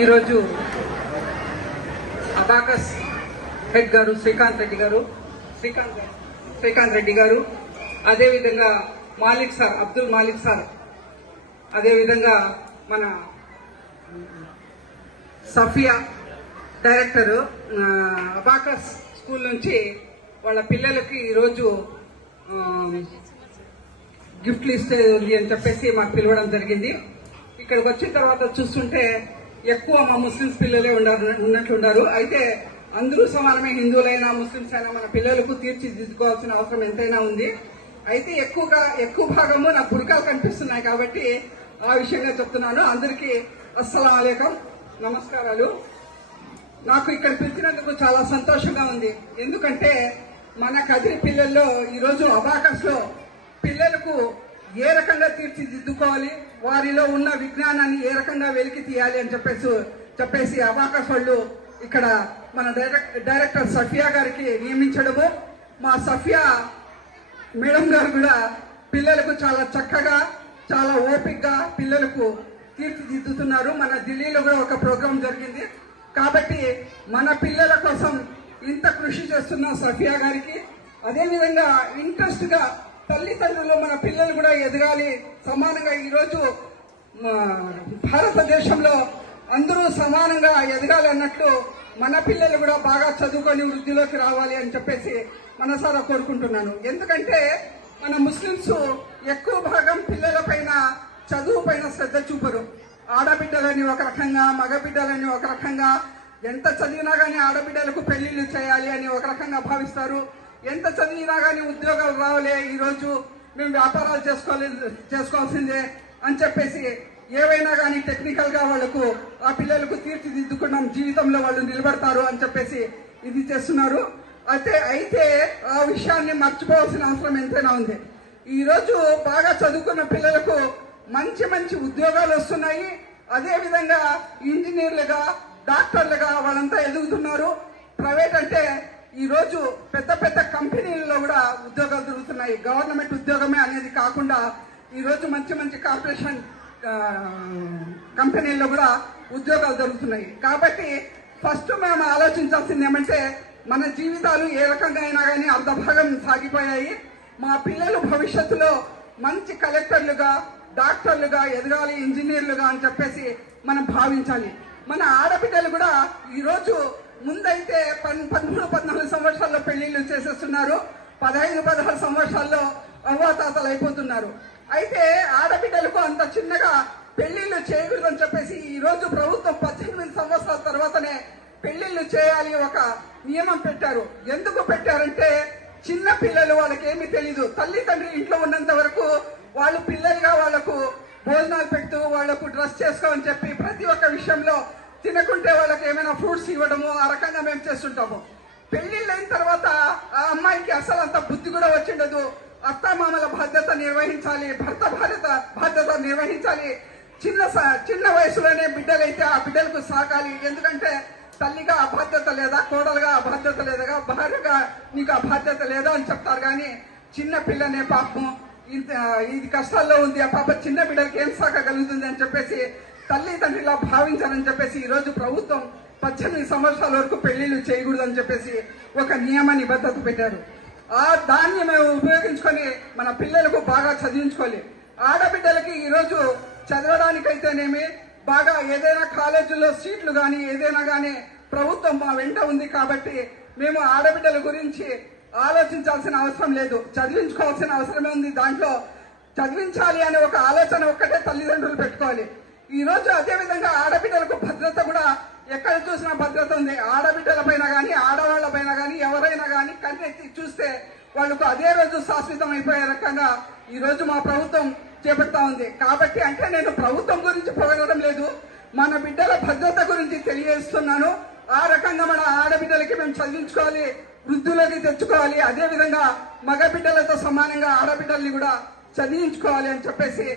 ఈరోజు abacus head గారు శ్రీకాంత్ రెడ్డి గారు అదేవిధంగా మాలిక్ సార్, అబ్దుల్ మాలిక్ సార్, అదేవిధంగా మన సఫియా డైరెక్టర్ అబాకస్ స్కూల్ నుంచి వాళ్ళ పిల్లలకి ఈరోజు గిఫ్ట్లు ఇస్తుంది అని చెప్పేసి మాకు పిలవడం జరిగింది. ఇక్కడికి వచ్చిన తర్వాత చూస్తుంటే ఎక్కువ మా ముస్లిమ్స్ పిల్లలే ఉన్నట్లున్నారు. అయితే అందరూ సమానమే, హిందువులైనా ముస్లిమ్స్ అయినా మన పిల్లలకు తీర్చిదిద్దుకోవాల్సిన అవసరం ఎంతైనా ఉంది. అయితే ఎక్కువ భాగము నాకు బురకాలు కనిపిస్తున్నాయి కాబట్టి ఆ విషయంగా చెప్తున్నాను. అందరికీ అస్సలాం అలైకుం, నమస్కారాలు. నాకు ఇక్కడ పిలిచినందుకు చాలా సంతోషంగా ఉంది. ఎందుకంటే మన కదిరి పిల్లల్లో ఈరోజు అబాకస్ లో పిల్లలకు ఏ రకంగా తీర్చిదిద్దుకోవాలి, వారిలో ఉన్న విజ్ఞానాన్ని ఏ రకంగా వెలికి తీయాలి అని చెప్పేసి అబాకస్ వాళ్ళు ఇక్కడ మన డైరెక్టర్ సఫియా గారికి నియమించడము, మా సఫియా మేడం గారు కూడా పిల్లలకు చాలా చక్కగా చాలా ఓపికగా పిల్లలకు తీర్చిదిద్దుతున్నారు. మన ఢిల్లీలో కూడా ఒక ప్రోగ్రాం జరిగింది. కాబట్టి మన పిల్లల కోసం ఇంత కృషి చేస్తున్న సఫియా గారికి, అదేవిధంగా ఇంట్రెస్ట్ గా తల్లిదండ్రులు మన పిల్లలు కూడా ఎదగాలి సమానంగా. ఈరోజు భారతదేశంలో అందరూ సమానంగా ఎదగాలి అన్నట్లు మన పిల్లలు కూడా బాగా చదువుకొని వృద్ధిలోకి రావాలి అని చెప్పేసి మనసారా కోరుకుంటున్నాను. ఎందుకంటే మన ముస్లిమ్స్ ఎక్కువ భాగం పిల్లల పైన చదువు పైన శ్రద్ధ చూపరు. ఆడబిడ్డలని ఒక రకంగా, మగబిడ్డలని ఒక రకంగా, ఎంత చదివినా గానీ ఆడబిడ్డలకు పెళ్లిళ్ళు చేయాలి అని ఒక రకంగా భావిస్తారు. ఎంత చదివినా గానీ ఉద్యోగాలు రావాలే, ఈరోజు మేము వ్యాపారాలు చేసుకోవాల్సిందే అని చెప్పేసి ఏవైనా కానీ టెక్నికల్ గా వాళ్లకు ఆ పిల్లలకు తీర్చిదిద్దుకున్నాం, జీవితంలో వాళ్ళు నిలబడతారు అని చెప్పేసి ఇది చేస్తున్నారు. అయితే ఆ విషయాన్ని మర్చిపోవాల్సిన అవసరం ఎంతైనా ఉంది. ఈరోజు బాగా చదువుకున్న పిల్లలకు మంచి మంచి ఉద్యోగాలు వస్తున్నాయి. అదేవిధంగా ఇంజనీర్లుగా, డాక్టర్లుగా వాళ్ళంతా ఎదుగుతున్నారు. ప్రైవేట్ అంటే ఈరోజు పెద్ద పెద్ద కంపెనీలలో కూడా ఉద్యోగాలు దొరుకుతున్నాయి. గవర్నమెంట్ ఉద్యోగమే అనేది కాకుండా ఈరోజు మంచి మంచి కార్పొరేషన్ కంపెనీల్లో కూడా ఉద్యోగాలు దొరుకుతున్నాయి. కాబట్టి ఫస్ట్ మేము ఆలోచించాల్సింది ఏమంటే, మన జీవితాలు ఏ రకంగా అయినా కానీ అర్ధభాగం సాగిపోయాయి. మా పిల్లలు భవిష్యత్తులో మంచి కలెక్టర్లుగా, డాక్టర్లుగా ఎదగాలి, ఇంజనీర్లుగా అని చెప్పేసి మనం భావించాలి. మన ఆడబిడ్డలు కూడా ఈరోజు ముందైతే 13-14 సంవత్సరాల్లో పెళ్లిళ్ళు చేసేస్తున్నారు. 15-16 సంవత్సరాల్లో అవ్వాతాతలు అయిపోతున్నారు. అయితే ఆడబిడ్డలకు అంత చిన్నగా పెళ్లిళ్ళు చేయకూడదని చెప్పేసి ఈ రోజు ప్రభుత్వం 18 సంవత్సరాల తర్వాతనే పెళ్లిళ్ళు చేయాలి ఒక నియమం పెట్టారు. ఎందుకు పెట్టారంటే, చిన్న పిల్లలు వాళ్ళకి ఏమీ తెలీదు. తల్లిదండ్రులు ఇంట్లో ఉన్నంత వరకు వాళ్ళు పిల్లలుగా వాళ్లకు భోజనాలు పెడుతూ వాళ్లకు డ్రెస్ చేసుకోమని చెప్పి ప్రతి ఒక్క విషయంలో, తినకుంటే వాళ్ళకి ఏమైనా ఫ్రూట్స్ ఇవ్వడము, ఆ రకంగా మేము చేస్తుంటాము. పెళ్లిళ్ళు అయిన తర్వాత ఆ అమ్మాయికి అసలు అంత బుద్ధి కూడా వచ్చిండదు. అత్తమామల బాధ్యత నిర్వహించాలి, భర్త బాధ్యత నిర్వహించాలి. చిన్న వయసులోనే బిడ్డలైతే ఆ బిడ్డలకు సాకాలి. ఎందుకంటే తల్లిగా ఆ బాధ్యత లేదా, కోడలుగా ఆ బాధ్యత లేదా, భార్యగా నీకు ఆ బాధ్యత లేదా అని చెప్తారు. కానీ చిన్న పిల్లనే పాపం ఇది కష్టాల్లో ఉంది, ఆ పాప చిన్న బిడ్డలకి ఏం సాకగలుగుతుంది అని చెప్పేసి తల్లిదండ్రులా భావించాలని చెప్పేసి ఈ రోజు ప్రభుత్వం 18 సంవత్సరాల వరకు పెళ్లిళ్ళు చేయకూడదని చెప్పేసి ఒక నియమ నిబద్ధత పెట్టారు. దాన్ని మేము ఉపయోగించుకొని మన పిల్లలకు బాగా చదివించుకోవాలి. ఆడబిడ్డలకి ఈరోజు చదవడానికైతేనేమి, బాగా ఏదైనా కాలేజీల్లో సీట్లు కానీ ఏదైనా కానీ ప్రభుత్వం మా వెంట ఉంది. కాబట్టి మేము ఆడబిడ్డల గురించి ఆలోచించాల్సిన అవసరం లేదు, చదివించుకోవాల్సిన అవసరమే ఉంది. దాంట్లో చదివించాలి అనే ఒక ఆలోచన ఒక్కటే తల్లిదండ్రులు పెట్టుకోవాలి. ఈ రోజు అదేవిధంగా ఆడబిడ్డలకు భద్రత కూడా ఎక్కడ చూసినా భద్రత ఉంది. ఆడబిడ్డల పైన కానీ ఆడవాళ్ల పైన కానీ ఎవరైనా కానీ కన్నెత్తి చూస్తే వాళ్ళకు అదే రోజు శాశ్వతం అయిపోయే రకంగా ఈ రోజు మా ప్రభుత్వం చేపడతా ఉంది. కాబట్టి అంటే నేను ప్రభుత్వం గురించి పొగడడం లేదు, మన బిడ్డల భద్రత గురించి తెలియజేస్తున్నాను. ఆ రకంగా మన ఆడబిడ్డలకి మేము చదివించుకోవాలి, వృద్ధులకి తెచ్చుకోవాలి. అదేవిధంగా మగ బిడ్డలతో సమానంగా ఆడబిడ్డల్ని కూడా చదివించుకోవాలి అని చెప్పేసి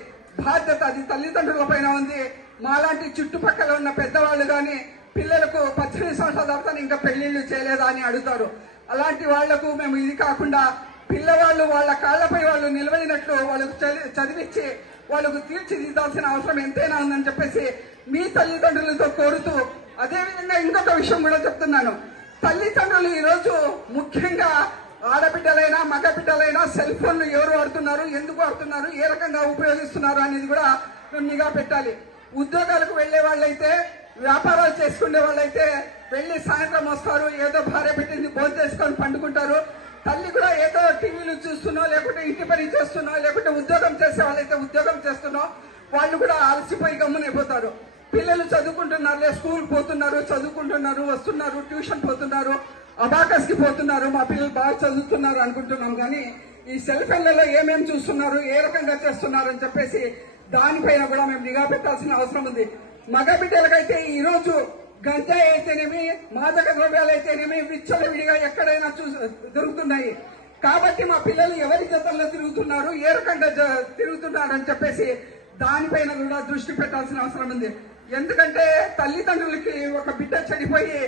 బాధ్యత అది తల్లిదండ్రుల పైన ఉంది. మాలాంటి చుట్టుపక్కల ఉన్న పెద్దవాళ్ళు కానీ పిల్లలకు 18 సంవత్సరాల తర్వాత ఇంకా పెళ్లిళ్ళు చేయలేదా అని అడుగుతారు. అలాంటి వాళ్లకు మేము ఇది కాకుండా పిల్లవాళ్ళు వాళ్ళ కాళ్లపై వాళ్ళు నిలబడినట్లు వాళ్ళకు చదివించి వాళ్ళకు తీర్చిదిద్దాల్సిన అవసరం ఎంతైనా ఉందని చెప్పేసి మీ తల్లిదండ్రులతో కోరుతూ, అదేవిధంగా ఇంకొక విషయం కూడా చెప్తున్నాను. తల్లిదండ్రులు ఈరోజు ముఖ్యంగా ఆడబిడ్డలైనా మగబిడ్డలైనా సెల్ ఫోన్లు ఎవరు వాడుతున్నారు, ఎందుకు వాడుతున్నారు, ఏ రకంగా ఉపయోగిస్తున్నారు అనేది కూడా మేము నిఘా పెట్టాలి. ఉద్యోగాలకు వెళ్లే వాళ్ళైతే, వ్యాపారాలు చేసుకునే వాళ్ళైతే వెళ్లి సాయంత్రం వస్తారు, ఏదో భార్య పెట్టింది భోజనం చేసుకొని పండుకుంటారు. తల్లి కూడా ఏదో టీవీలు చూస్తున్నా, లేకుంటే ఇంటి పని చేస్తున్నా, లేకుంటే ఉద్యోగం చేసే వాళ్ళైతే ఉద్యోగం చేస్తున్నా, వాళ్ళు కూడా అలసిపోయి గమ్మునైపోతారు. పిల్లలు చదువుకుంటున్నారు, స్కూల్ పోతున్నారు, చదువుకుంటున్నారు, వస్తున్నారు, ట్యూషన్ పోతున్నారు, అబాకస్ కి పోతున్నారు, మా పిల్లలు బాగా చదువుతున్నారు అనుకుంటున్నాం. కానీ ఈ సెల్ ఫోన్లలో ఏమేమి చూస్తున్నారు, ఏ రకంగా చేస్తున్నారు అని చెప్పేసి దానిపైన కూడా మేము నిఘా పెట్టాల్సిన అవసరం ఉంది. మగ బిడ్డలకైతే ఈ రోజు గంజాయి అయితేనేమి, మాదక ద్రవ్యాలు అయితేనేమి విచ్చలవిడిగా ఎక్కడైనా దొరుకుతున్నాయి. కాబట్టి మా పిల్లలు ఎవరి జతల్లో తిరుగుతున్నారు, ఏ రకంగా తిరుగుతున్నారు అని చెప్పేసి దానిపైన కూడా దృష్టి పెట్టాల్సిన అవసరం ఉంది. ఎందుకంటే తల్లిదండ్రులకి ఒక బిడ్డ చెడిపోయి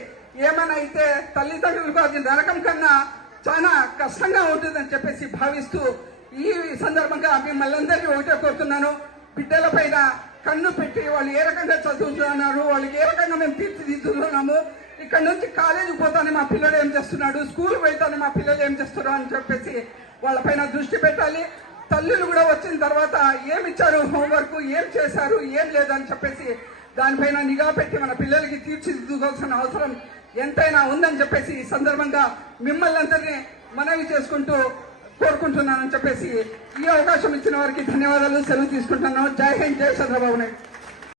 ఏమైనా అయితే తల్లిదండ్రులకు అది నరకం కన్నా చాలా కష్టంగా ఉంటుందని చెప్పేసి భావిస్తూ ఈ సందర్భంగా మిమ్మల్ని అందరికీ ఒకటే కోరుతున్నాను. బిడ్డల పైన కన్ను పెట్టి వాళ్ళు ఏ రకంగా చదువుతున్నారు, వాళ్ళకి ఏ రకంగా మేము తీర్చిదిద్దుతున్నాము, ఇక్కడ నుంచి కాలేజీకి పోతానే మా పిల్లలు ఏం చేస్తున్నాడు, స్కూల్ వెళ్తానే మా పిల్లలు ఏం చేస్తున్నారు అని చెప్పేసి వాళ్ళపైన దృష్టి పెట్టాలి. తల్లులు కూడా వచ్చిన తర్వాత ఏమిచ్చారు హోంవర్క్, ఏం చేశారు, ఏం లేదని చెప్పేసి దానిపైన నిఘా పెట్టి మన పిల్లలకి తీర్చిదిద్దుకోవాల్సిన అవసరం ఎంతైనా ఉందని చెప్పేసి ఈ సందర్భంగా మిమ్మల్ని అందరినీ మనవి చేసుకుంటూ కోరుకుంటున్నానని చెప్పేసి ఈ అవకాశం ఇచ్చిన వారికి ధన్యవాదాలు, సెలవు తీసుకుంటున్నాను. జై హింద్, జై చంద్రబాబు నాయుడు.